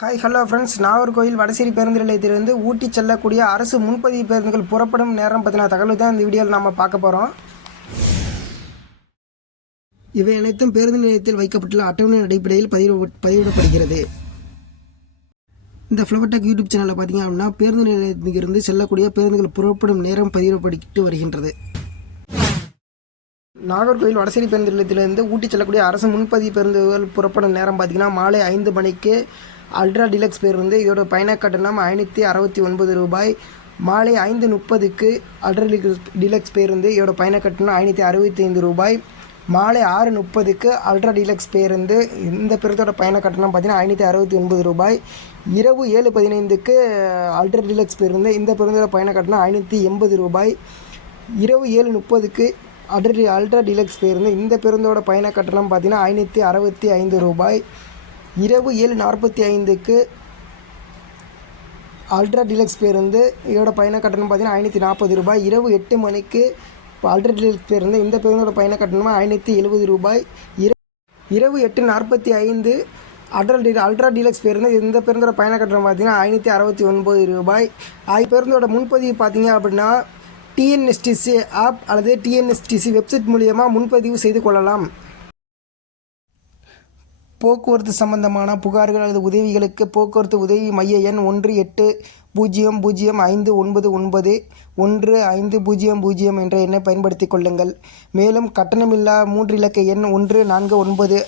Hi hello friends, Nagercoil Vadasery பேருந்து நிலையத்திலிருந்து ஊட்டி செல்லக்கூடிய அரசு முன்பதிவு பேருந்துகள் புறப்படும் நேரம் பற்றின தகவல் தான் இந்த வீடியோவில் நம்ம பார்க்க போகிறோம். இவை அனைத்தும் பேருந்து நிலையத்தில் வைக்கப்பட்டுள்ள அட்டவணை அடிப்படையில் பதிவிடப்படுகிறது. இந்த ஃப்ளவர்டெக் யூடியூப் சேனலில் பார்த்தீங்க அப்படின்னா பேருந்து நிலையத்திலிருந்து செல்லக்கூடிய பேருந்துகள் புறப்படும் நேரம் பதிவிடப்பட்டு வருகின்றது. நாகர்கோவில் வடசேரி பேருந்து நிலையத்திலிருந்து ஊட்டி செல்லக்கூடிய அரசு முன்பதிவு பேருந்துகள் புறப்படும் நேரம் பார்த்தீங்கன்னா மாலை 5 மணிக்கு அல்ட்ரா டிலக்ஸ் பேருந்து. இதோட பயண கட்டணம் 569 ரூபாய். மாலை 5:30க்கு அல்ட்ரா டிலக்ஸ் பேருந்து. இதோட பயண கட்டணம் 565 ரூபாய். மாலை 6:30க்கு அல்ட்ரா டிலக்ஸ் பேருந்து. இந்த பேருந்தோட பயண கட்டணம் பார்த்தீங்கன்னா 569 ரூபாய். இரவு 7:15க்கு அல்ட்ரா டிலக்ஸ் பேருந்து. இந்த பேருந்தோட பயண கட்டணம் 580 ரூபாய். இரவு 7:30க்கு அல்ட்ரா டிலக்ஸ் பேருந்து. இந்த பேருந்தோட பயண கட்டணம் பார்த்தீங்கன்னா 565 ரூபாய். இரவு 7:45க்கு அல்ட்ரா டிலக்ஸ் பேருந்து. இதோட பயண கட்டணம் பார்த்தீங்கன்னா 540 ரூபாய். இரவு 8 மணிக்கு அல்ட்ரா டிலக்ஸ் பேருந்து. இந்த பேருந்தோட பயண கட்டணம் 570 ரூபாய். இரவு 8:45 அல்ட்ரா டிலக்ஸ் பேருந்து. இந்த பேருந்தோட பயண கட்டணம் பார்த்தீங்கன்னா 569 ரூபாய். பேருந்தோட முன்பதிவு பார்த்தீங்க அப்படின்னா டிஎன்எஸ்டிசி ஆப் அல்லது டிஎன்எஸ்டிசி வெப்சைட் மூலியமாக முன்பதிவு செய்து கொள்ளலாம். போக்குவரத்து சம்பந்தமான புகார்கள் அல்லது உதவிகளுக்கு போக்குவரத்து உதவி மைய எண் 1800-599-1500 என்ற எண்ணை பயன்படுத்திக் கொள்ளுங்கள். மேலும் கட்டணமில்லா 3 இலக்க எண் 149